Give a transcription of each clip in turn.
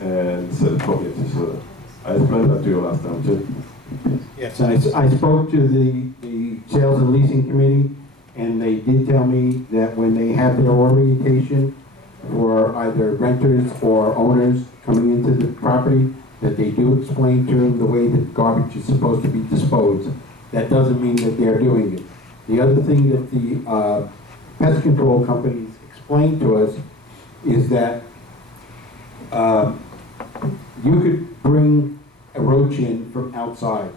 and sell property. So I explained that to you last time too. Yes, I spoke to the sales and leasing committee, and they did tell me that when they have their orientation for either renters or owners coming into the property, that they do explain to them the way that garbage is supposed to be disposed. That doesn't mean that they're doing it. The other thing that the pest control companies explained to us is that you could bring a roach in from outside.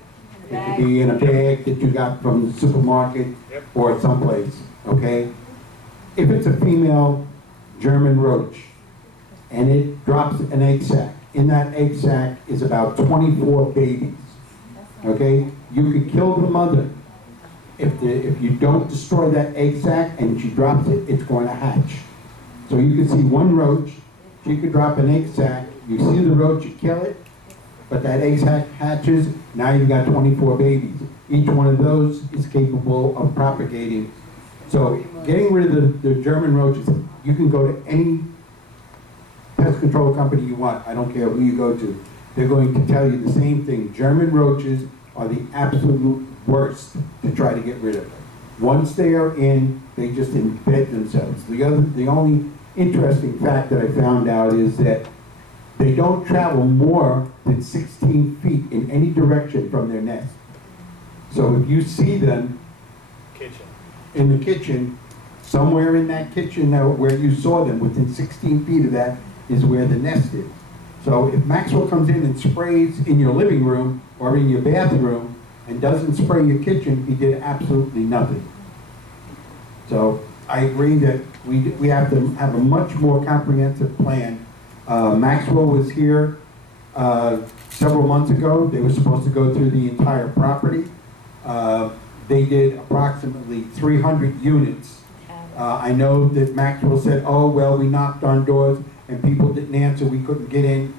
It could be in a bag that you got from the supermarket or someplace, okay? If it's a female German roach and it drops an egg sac, in that egg sac is about 24 babies, okay? You could kill the mother. If you don't destroy that egg sac and she drops it, it's going to hatch. So you can see one roach, she could drop an egg sac, you see the roach, you kill it, but that egg sac hatches, now you've got 24 babies. Each one of those is capable of propagating. So getting rid of the German roaches, you can go to any pest control company you want. I don't care who you go to. They're going to tell you the same thing. German roaches are the absolute worst to try to get rid of. Once they are in, they just embed themselves. The only interesting fact that I found out is that they don't travel more than 16 feet in any direction from their nest. So if you see them in the kitchen, somewhere in that kitchen where you saw them, within 16 feet of that is where the nest is. So if Maxwell comes in and sprays in your living room or in your bathroom and doesn't spray your kitchen, he did absolutely nothing. So I agree that we have to have a much more comprehensive plan. Maxwell was here several months ago. They were supposed to go through the entire property. They did approximately 300 units. I know that Maxwell said, oh, well, we knocked on doors and people didn't answer, we couldn't get in.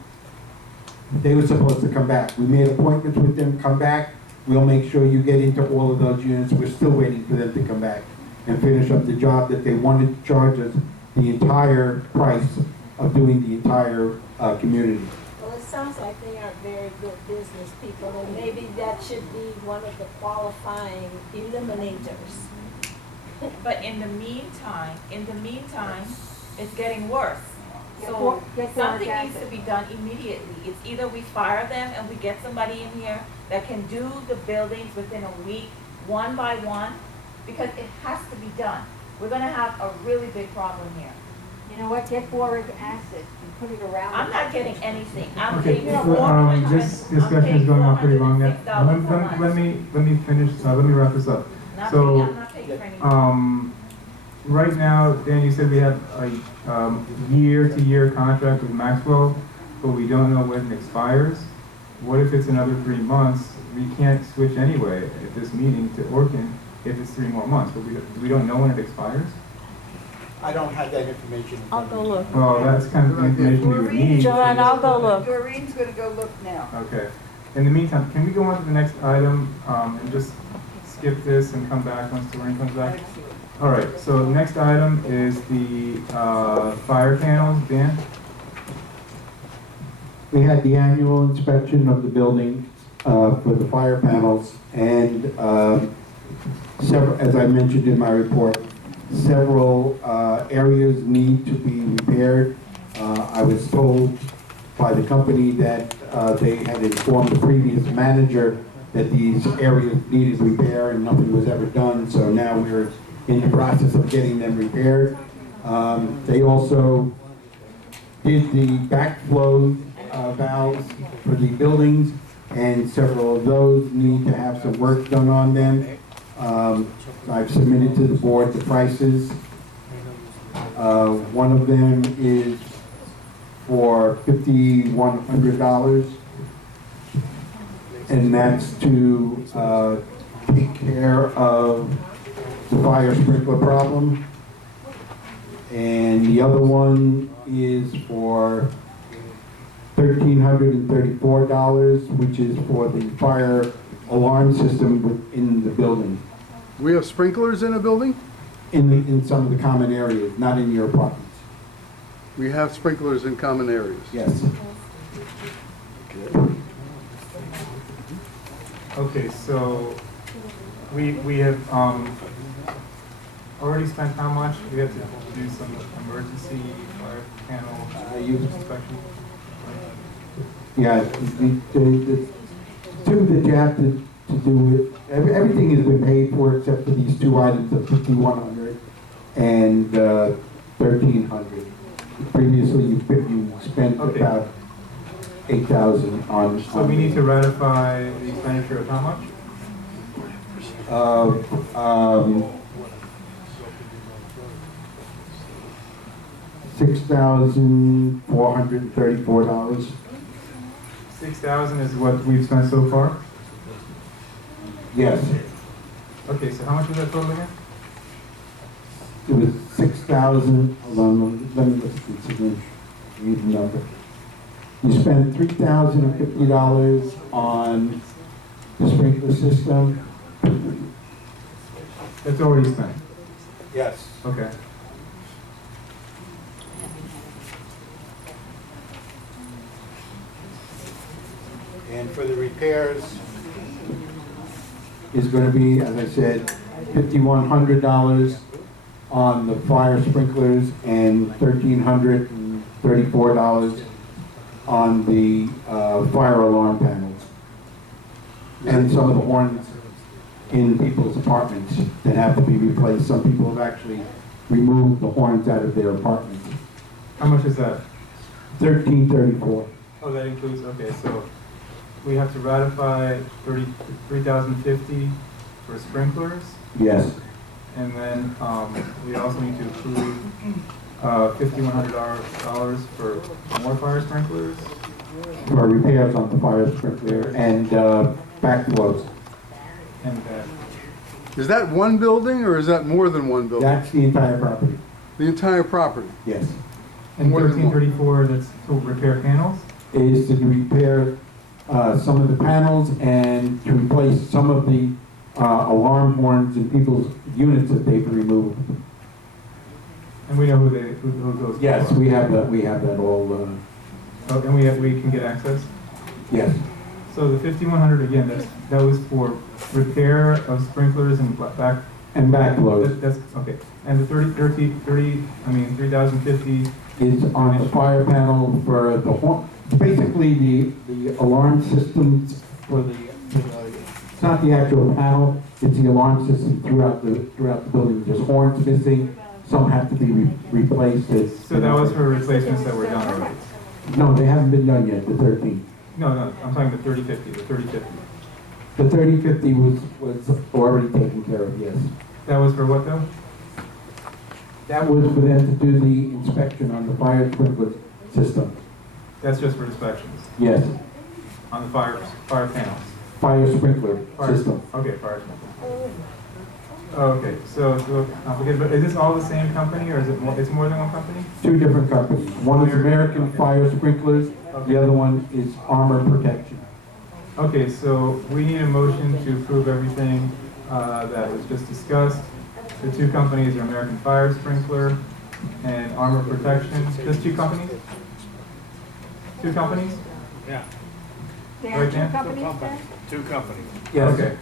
They were supposed to come back. We made appointments with them, come back. We'll make sure you get into all of those units. We're still waiting for them to come back and finish up the job that they wanted to charge us the entire price of doing the entire community. Well, it sounds like they aren't very good business people, and maybe that should be one of the qualifying eliminators. But in the meantime, it's getting worse. So something needs to be done immediately. It's either we fire them and we get somebody in here that can do the buildings within a week, one by one, because it has to be done. We're gonna have a really big problem here. You know what, get boric acid and put it around. I'm not getting anything. I'm Okay, paying this discussion is going on pretty long now. Let me finish, let me wrap this up. So, I'm not paying for anything. right now, Dan, you said we have a year-to-year contract with Maxwell, but we don't know when it expires. What if it's another 3 months? We can't switch anyway at this meeting to Orkin if it's 3 more months, but we don't know when it expires? I don't have that information. I'll go look. Well, that's kind of the information we would need. Joanne, I'll go look. Doreen's gonna go look now. Okay. In the meantime, can we go on to the next item and just skip this and come back once Doreen comes back? All right, so the next item is the fire panels. Dan? We had the annual inspection of the building for the fire panels, and several, as I mentioned in my report, several areas need to be repaired. I was told by the company that they had informed the previous manager that these areas needed repair and nothing was ever done, so now we're in the process of getting them repaired. They also did the backflow valves for the buildings, and several of those need to have some work done on them. I've submitted to the board the prices. One of them is for $5,100, and that's to take care of the fire sprinkler problem. And the other one is for $1,334, which is for the fire alarm system within the building. We have sprinklers in a building? In some of the common areas, not in your apartments. We have sprinklers in common areas. Yes. Okay, so we have already spent how much? We have to do some emergency fire panel inspection. Yeah, the two that you have to do it, everything has been paid for except for these two items of 5,100 and 1,300. Previously, you spent Okay. about 8,000 on. So we need to ratify the expenditure of how much? $6,434. 6,000 is what we've spent so far? Yes, Okay, so how much was that total again? it was 6,000, hold on, let me look at this again, read the number. You spent $3,050 on the sprinkler system. That's already spent. Yes. Okay. And for the repairs is going to be, as I said, $5,100 on the fire sprinklers and $1,334 on the fire alarm panels. And some of the horns in people's apartments that have to be replaced. Some people have actually removed the horns out of their apartments. How much is that? $1,334. Oh, that includes, okay, so we have to ratify 3,050 for sprinklers, Yes. and then we also need to approve $5,100 for more fire sprinklers. For repairs on the fire sprinkler and backflows. And Is that one building or is that more than one building? That's the entire property. The entire property? Yes. and More than one. 1334, that's to repair panels. Is to repair some of the panels and to replace some of the alarm horns in people's units that they've removed. And we know who those Yes, are. we have that all, Oh, and we can get access. yes. So the 5,100 again, that was for repair of sprinklers and back. And backflows That's okay. And the 3,050. is on the fire panel for the horn, basically the alarm systems for the, it's not the actual panel, it's the alarm system throughout the building. There's horns missing, some have to be replaced. So that was for replacements that were done already. No, they haven't been done yet, the 13. No, I'm talking the 3050, the 3050. The 3050 was already taken care of, yes. That was for what though? That was for them to do the inspection on the fire sprinkler system. That's just for inspections Yes, on the fire panels. fire sprinkler Fire- system. Okay, fire sprinkler. Okay, so it's a little complicated, but is this all the same company or is it more, it's more than one company? Two different companies. One is American Fire Sprinklers, the other one is Armor Protection. Okay, so we need a motion to approve everything that was just discussed. The two companies are American Fire Sprinkler and Armor Protection. Just two companies? Two companies? There Right, are Dan? two companies then? Two companies. Yes. Okay.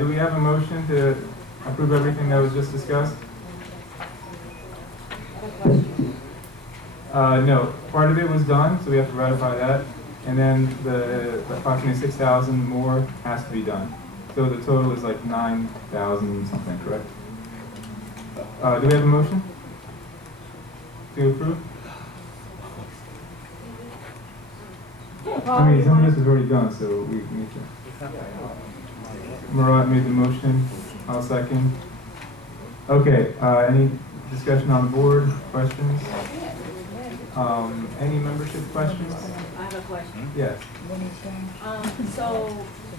Do we have a motion to approve everything that was just discussed? No, part of it was done, so we have to ratify that. And then the approximately 6,000 more has to be done. So the total is like 9,000 something, correct? Do we have a motion to approve? I mean, some of this is already done, so we need to. Murat made the motion, I'll second. Okay, any discussion on the board, questions? Any membership questions? I have a question. Yes. So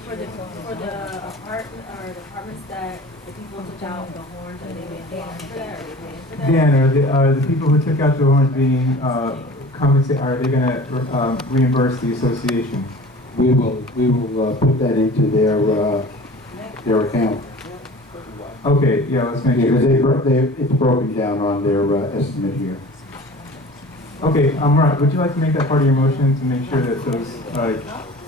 for the apartment or the apartments that the people took out the horns, are they being paid for that? Are they paying for that? Dan, are the people who took out the horns being compensated, are they gonna reimburse the association? We will put that into their account. Okay, yeah, let's make Because sure. it's broken down on their estimate here. Okay, Murat, would you like to make that part of your motion to make sure that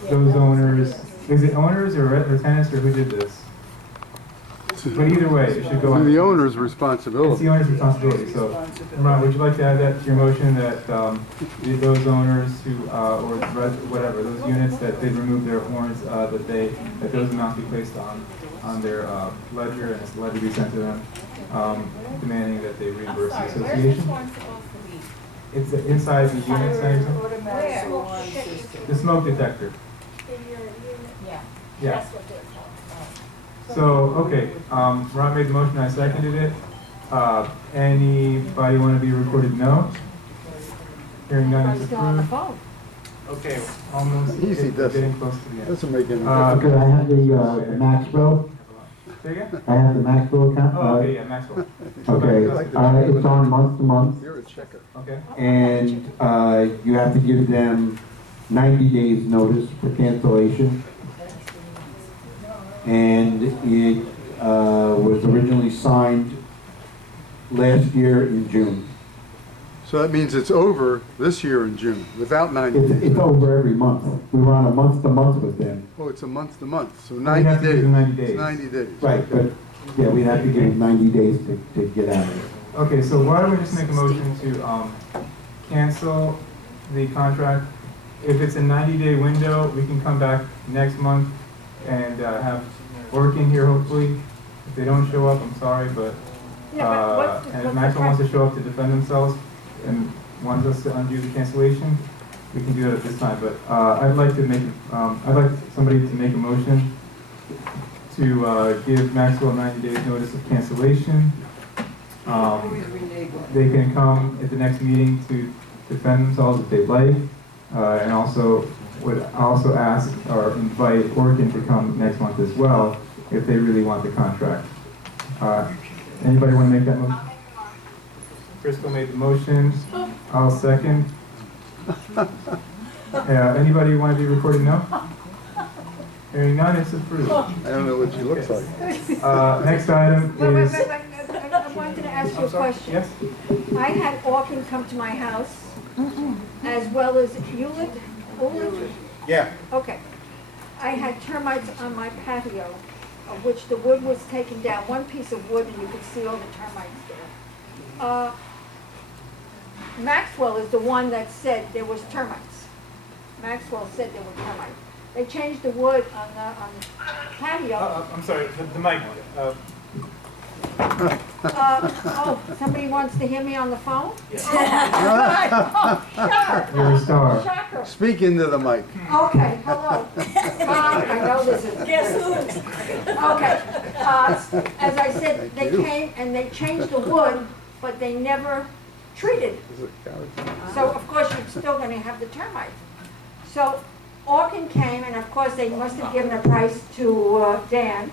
those owners, is it owners or tenants or who did this? But either way, it should go on. The owner's It's responsibility. the owner's responsibility, so, Murat, would you like to add that to your motion that, those owners who, or whatever, those units that they remove their horns, that those amounts be placed on their, ledger and it's ledger be sent to them, demanding that they I'm reimburse the sorry, where's the association? horn supposed to be? It's inside the unit center, Automatic Where? alarm system. the smoke detector, In your unit, Yeah. yeah. that's what they're talking about. So, okay, Murat made the motion, I seconded it. Anybody want to be recorded no? Hearing none I'm is still on the approved. phone. Okay, almost, Easy, getting doesn't close to the end. Doesn't make any Uh, difference. Okay, I have the Maxwell, Say again? I have the Maxwell account. Oh, okay, yeah, Maxwell. Okay, it's on month to month, You're a checker. Okay, and you have to give them 90 days notice for cancellation. And it was originally signed last year in June. So that means it's over this year in June, without 90 days. It's over every month. We were on a month to month with them. Oh, it's a month to month, so have 90 to give days. them 90 days. It's 90 days. Right, but, yeah, we have to give them 90 days to get out of it. okay, so why don't we just make a motion to, cancel the contract? If it's a 90-day window, we can come back next month and, have work in here hopefully. If they don't show up, I'm sorry, but, Yeah, but what's and if the Maxwell wants price? to show up to defend themselves and wants us to undo the cancellation, we can do that at this time, but, I'd like somebody to make a motion to, give Maxwell 90 days notice of cancellation. They can come at the next meeting to defend themselves if they'd like, and also would also ask or invite Orkin to come next month as well if they really want the contract. Anybody want to make that motion? Crystal made the motion. I'll second. Anybody want to be recorded? No? Hearing none, it's approved. I don't know what she looks like. Next item Wait, is. I wanted to ask you a I'm sorry, question. yes? I had Orkin come to my house, as well as Hewlett. Yeah. Okay. I had termites on my patio, of which the wood was taken down, one piece of wood, and you could see all the termites there. Maxwell is the one that said there was termites. Maxwell said there were termites. They changed the wood on the patio. I'm sorry, the mic. Oh, somebody wants to hear me on the phone? You're a star. Shocker. Speak into the mic. Okay, hello. I know this is. Guess who? Okay, as I said, they came and they changed the wood, but they never treated. Is it carrots? So of course you're still gonna have the termites. So Orkin came and of course they must have given a price to Dan.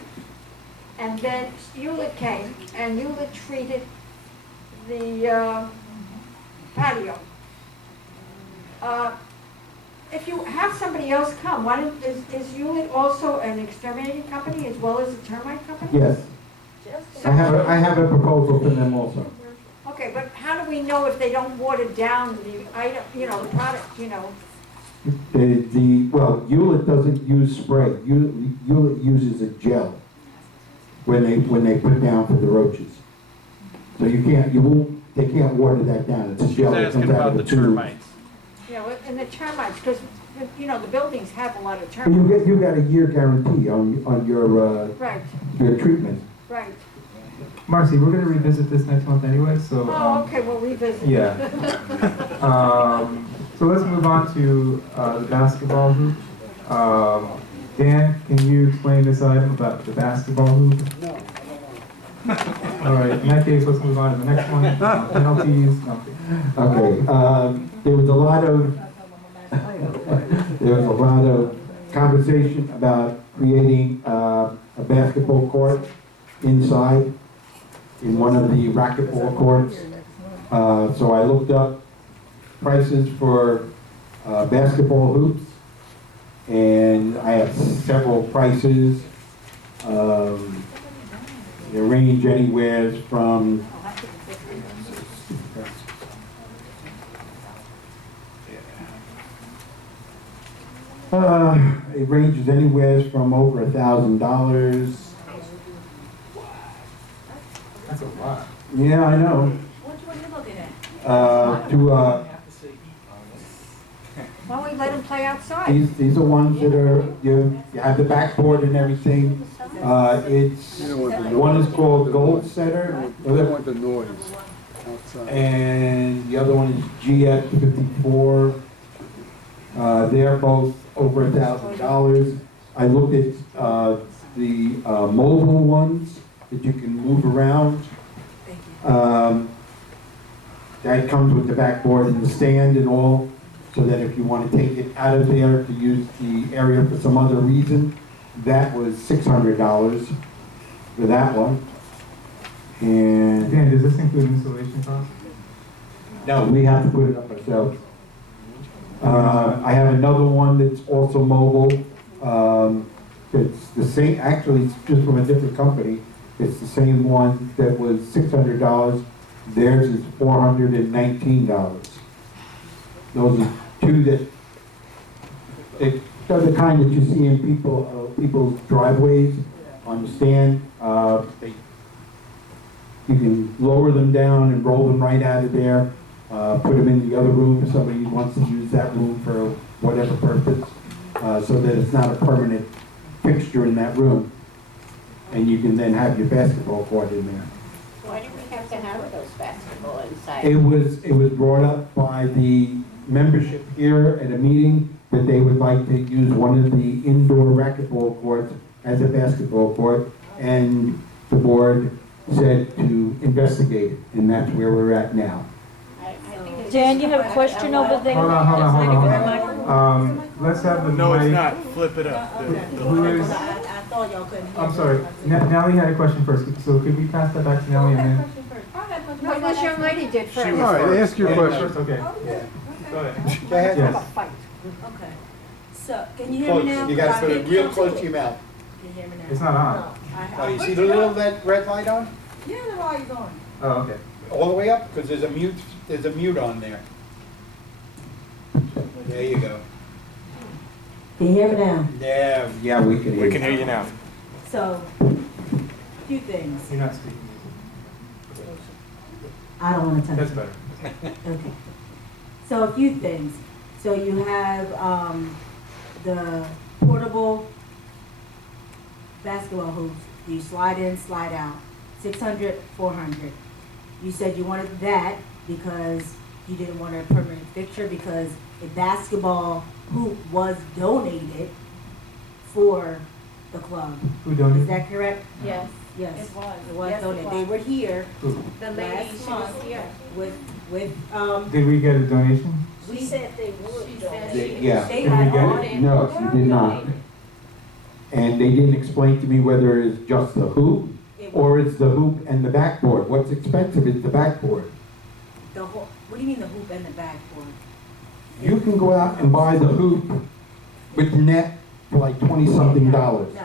And then Hewlett came and Hewlett treated the patio. If you have somebody else come, why don't, is Hewlett also an exterminating company as well as a termite company? Yes, I have a proposal for them also. Okay, but how do we know if they don't water down the item, the product, Well, Hewlett doesn't use spray. Hewlett uses a gel when they put down for the roaches. So they can't water that down. It's a gel that comes out of the tube. Yeah, and the termites, because, the buildings have a lot of But termites. you got a year guarantee on your Right, treatment. right. Marcy, we're going to revisit this next month anyway, so. Oh, okay, we'll revisit. Yeah. So let's move on to the basketball hoop. Dan, can you explain this item about the basketball hoop? No. All right, in that case, let's move on to the next one. Penalties, nothing. Okay, there was a lot of conversation about creating a basketball court inside in one of the racquetball courts. So I looked up prices for basketball hoops, and I have several prices. They range anywhere from It ranges anywhere from over $1,000. That's a lot. Yeah, I know. Which one are you looking at? Why don't we let them play outside? These are ones that are, you have the backboard and everything. It's, You don't want the one noise. is called Gold Setter, You don't want the noise outside. and the other one is GS54. They're both over $1,000. I looked at the mobile ones that you can move around. That comes with the backboard and the stand and all, so that if you want to take it out of there to use the area for some other reason, that was $600 for that one. And Dan, does this include installation costs? no, we have to put it up ourselves. I have another one that's also mobile. It's the same, actually, it's just from a different company. It's the same one that was $600. Theirs is $419. Those are two that, they're the kind that you see in people's driveways on the stand. You can lower them down and roll them right out of there. Put them in the other room if somebody wants to use that room for whatever purpose, so that it's not a permanent fixture in that room. And you can then have your basketball court in there. Why do we have to have those basketball inside? It was brought up by the membership here at a meeting that they would like to use one of the indoor racquetball courts as a basketball court, and the board said to investigate it, and that's where we're at now. Dan, you have a question over there? Hold on. Let's have the No, it's mic. not. Flip it up. Who is, I thought y'all couldn't hear. I'm sorry, Nellie had a question first, so could we pass that back to Nellie and then? No, this young lady did first. All right, ask your question. First, okay. Go ahead. Go ahead. Yes. Okay. So, can you hear me now? You gotta put I it can't real come close it. to your mouth. Can you hear me now? It's not on. Oh, you see the little red light on? Yeah, the light's on. Oh, okay. All the way up, because there's a mute on there. There you go. Can you hear me now? Yeah, we can hear We can hear you now. So, few things. You're not speaking. I don't want to touch That's it. better. Okay. So a few things. So you have the portable basketball hoops. You slide in, slide out. 600, 400. You said you wanted that because you didn't want a permanent fixture, because a basketball hoop was donated for the club. Who Is donated? that correct? Yes, Yes. it was. It was Yes, it donated. was. They were here Who? The lady, last she was month here. with Did we get a donation? we said they would She donate. said she. Yeah. They Did we had get all it? their- No, you did not. And they didn't explain to me whether it's just the hoop or it's the hoop and the backboard. What's expensive is the backboard. The whole, what do you mean the hoop and the backboard? You can go out and buy the hoop with the net for like $20-something. No, it's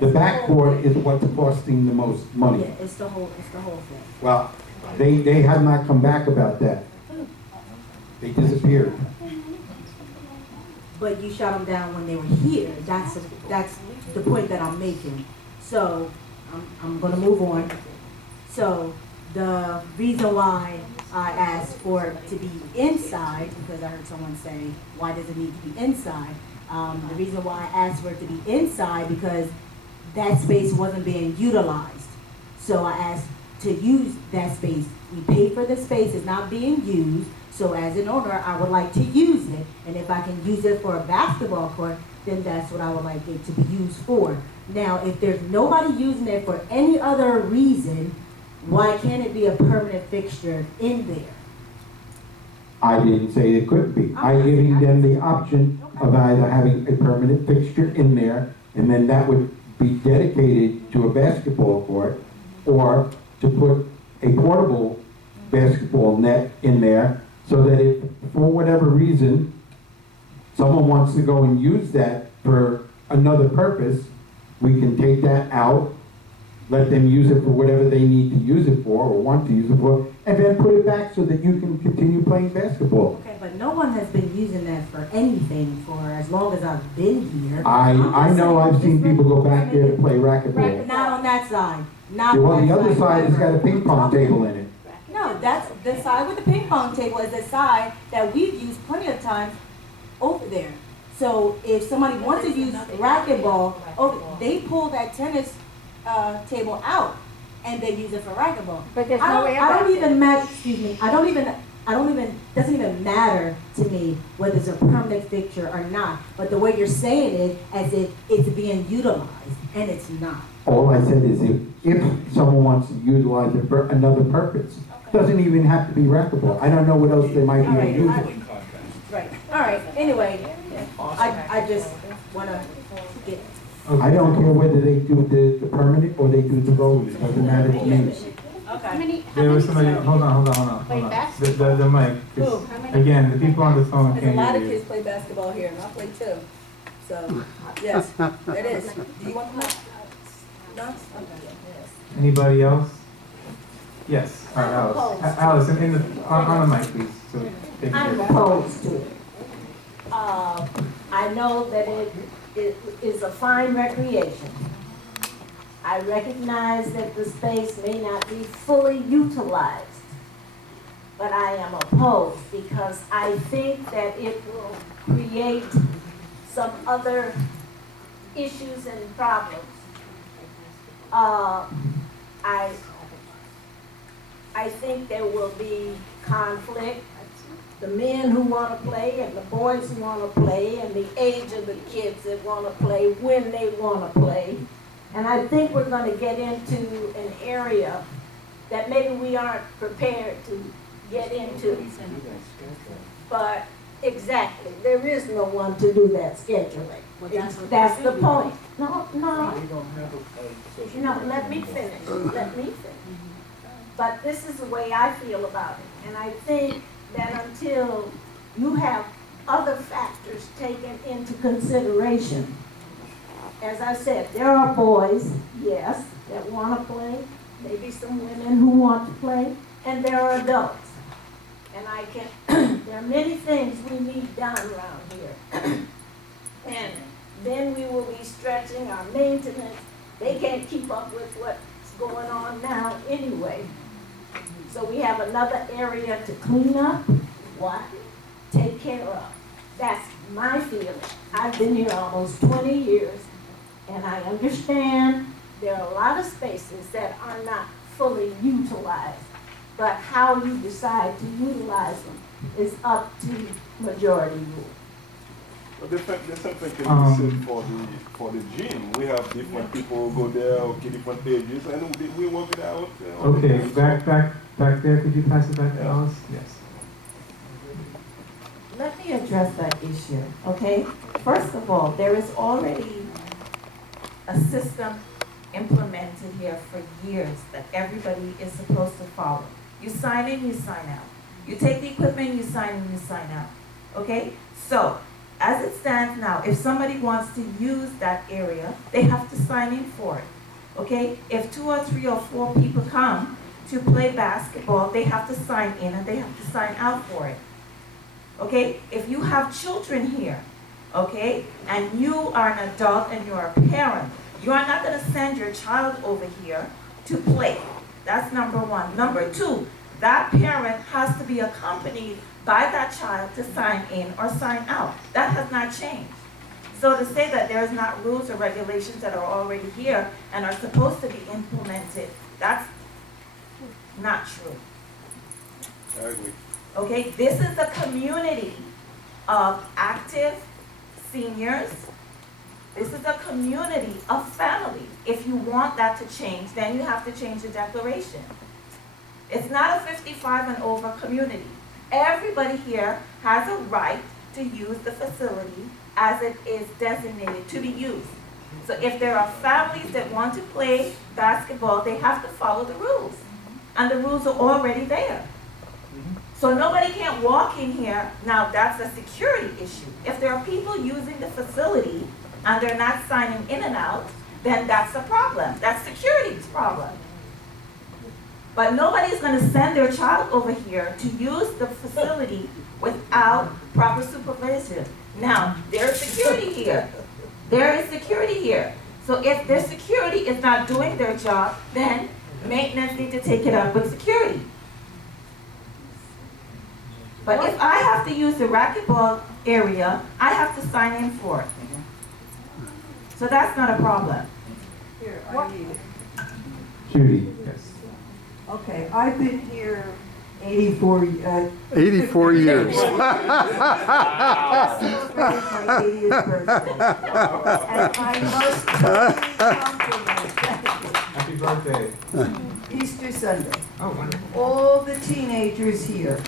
The whole backboard thing. is what's costing the most money. Yeah, it's the whole thing. Well, they have not come back about that. They disappeared. But you shot them down when they were here. That's the point that I'm making. So, I'm gonna move on. So, the reason why I asked for it to be inside, because I heard someone say, why does it need to be inside? The reason why I asked for it to be inside, because that space wasn't being utilized. So I asked to use that space. We paid for the space, it's not being used. So as an owner, I would like to use it. And if I can use it for a basketball court, then that's what I would like it to be used for. Now, if there's nobody using it for any other reason, why can't it be a permanent fixture in there? I didn't say it couldn't be. I'm giving them the option of either having a permanent fixture in there, and then that would be dedicated to a basketball court, or to put a portable basketball net in there, so that if, for whatever reason, someone wants to go and use that for another purpose, we can take that out, let them use it for whatever they need to use it for or want to use it for, and then put it back so that you can continue playing basketball. Okay, but But no one has been using that for anything for as long as I've been here. I know I've seen people go back there to play racquetball. Racquetball. Not on that side, not Well, on the that other side has got a ping pong I'm talking- table in it. No, that's, the side with the ping pong table is the side that we've used plenty of times over there. So if somebody wants to use racquetball, they pull that tennis, table out and they use it for racquetball. But there's I no don't, way I don't about even it. matter, excuse me, doesn't even matter to me whether it's a permanent fixture or not. But the way you're saying it, as if it's being utilized, and it's not. All I said is if someone wants to utilize it for another purpose, doesn't even have to be racquetball. I don't know what else they might All right, be using. Right, all right, anyway, I just wanna get, I don't care whether they do the permanent or they do the rollers, it doesn't matter to me. okay. There was somebody, hold on. Play The mic, 'cause again, the people on the phone There's a lot can't of hear kids you. play basketball here, and I play too. So, yes, it is. Do you want the mic? No? Okay, yes. Anybody else? Yes, all right, I'm Alice. opposed. Alice, on the mic, please, so they can I'm hear you. opposed to it. I know that it is a fine recreation. I recognize that the space may not be fully utilized, but I am opposed because I think that it will create some other issues and problems. I think there will be conflict. The men who want to play and the boys who want to play and the age of the kids that want to play when they want to play. And I think we're going to get into an area that maybe we aren't prepared to get into. But exactly, there is no one to do that scheduling. That's the point. No, let me finish. But this is the way I feel about it. And I think that until you have other factors taken into consideration, as I said, there are boys, yes, that want to play, maybe some women who want to play, and there are adults. And there are many things we need done around here. And then we will be stretching our maintenance. They can't keep up with what's going on now anyway. So we have another area to clean up, take care of. That's my feeling. I've been here almost 20 years, and I understand there are a lot of spaces that are not fully utilized. But how you decide to utilize them is up to majority rule. But the same thing can be said for the gym. We have different people who go there, okay, different pages, and we work it out. Okay, back there, could you pass it back to Alice? Yes. Let me address that issue, okay? First of all, there is already a system implemented here for years that everybody is supposed to follow. You sign in, you sign out. You take the equipment, you sign in, you sign out. Okay? So, as it stands now, if somebody wants to use that area, they have to sign in for it. Okay? If 2 or 3 or 4 people come to play basketball, they have to sign in and they have to sign out for it. Okay? If you have children here, okay, and you are an adult and you're a parent, you are not going to send your child over here to play. That's number one. Number two, that parent has to be accompanied by that child to sign in or sign out. That has not changed. So to say that there's not rules or regulations that are already here and are supposed to be implemented, that's not true. I agree. Okay, this is a community of active seniors. This is a community of families. If you want that to change, then you have to change the declaration. It's not a 55 and over community. Everybody here has a right to use the facility as it is designated to be used. So if there are families that want to play basketball, they have to follow the rules. And the rules are already there. So nobody can't walk in here. Now that's a security issue. If there are people using the facility and they're not signing in and out, then that's a problem. That's security's problem. But nobody's going to send their child over here to use the facility without proper supervision. Now, there is security here. There is security here. So if their security is not doing their job, then maintenance need to take it up with security. But if I have to use the racquetball area, I have to sign in for it. So that's not a problem. Here, I need it. Judy, yes. Okay, I've been here 84, 84 years. celebrated my 80th birthday. And I must totally compliment Happy birthday. Easter Sunday. Oh, wonderful. All the teenagers here,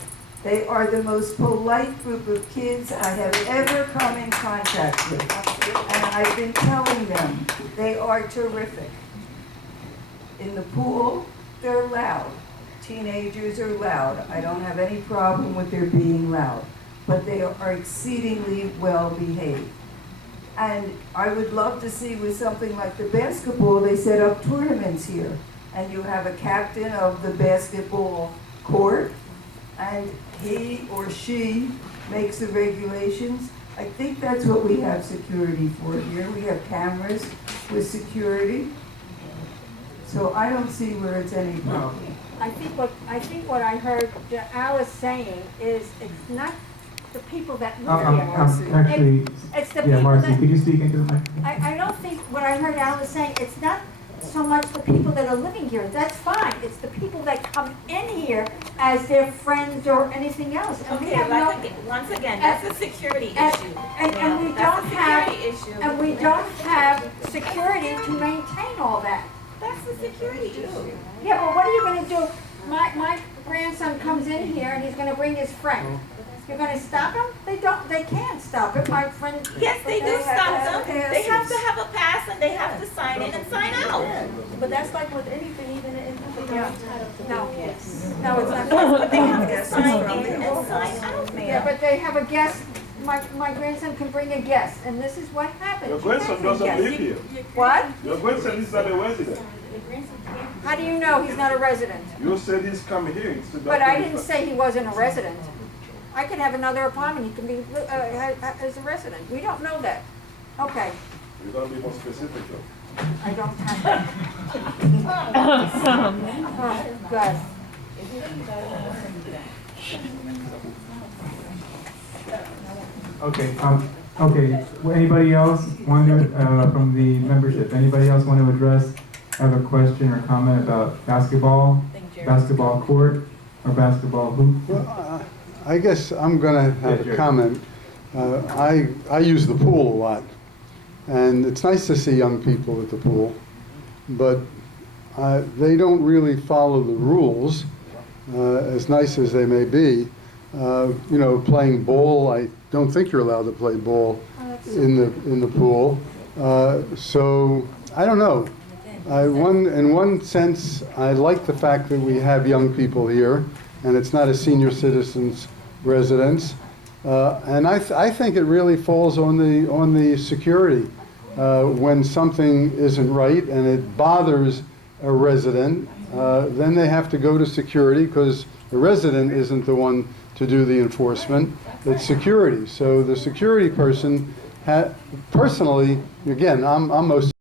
they are the most polite group of kids I have ever come in contact with. And I've been telling them, they are terrific. In the pool, they're loud. Teenagers are loud. I don't have any problem with their being loud, but they are exceedingly well behaved. And I would love to see with something like the basketball, they set up tournaments here. And you have a captain of the basketball court, and he or she makes the regulations. I think that's what we have security for here. We have cameras with security. So I don't see where it's any problem. I think what I heard Alice saying is it's not the people that live here. Actually, It's the yeah, people Marcy, that, could you speak into the microphone? I don't think what I heard Alice saying, it's not so much the people that are living here. That's fine. It's the people that come in here as their friends or anything else. And we Okay, have but no, once again, that's a security and- issue. and we That's don't a have, security issue. and we don't have security to maintain all that. That's a security issue. Yeah, but what are you gonna do? My grandson comes in here and he's gonna bring his friend. You're gonna stop him? They can't stop him. My friend. Yes, they do They have stop to have them. They have to passes. have a pass and they have to sign in and sign out. But that's like with anything, even in. No, no, it's not. But they have to Yes, sign from in the and sign out, Yeah, ma'am. but they have a guest. My grandson can bring a guest, and this is what happens. Your You grandson can't bring doesn't live guests. here. What? Your grandson is not a resident. How do you know he's not a resident? You said he's coming here. It's But I didn't say he wasn't a resident. I could have another apartment, he can be, as a resident. We don't know that. Okay, You're gonna be more specific though. I don't have that. Oh, good. Okay, okay, well, anybody else want to, from the membership, anybody else want to address, have a question or comment about basketball court, or basketball hoop? Well, I guess I'm going to have Yeah, a sure. comment. I use the pool a lot, and it's nice to see young people at the pool, but they don't really follow the rules, as nice as they may be. You know, playing ball, I don't think you're allowed to play ball in the pool. So I don't know. In one sense, I like the fact that we have young people here, and it's not a senior citizens residence. And I think it really falls on the security. When something isn't right and it bothers a resident, then they have to go to security, because the resident isn't the one to do the enforcement, it's security. So the security person, personally, again, I'm most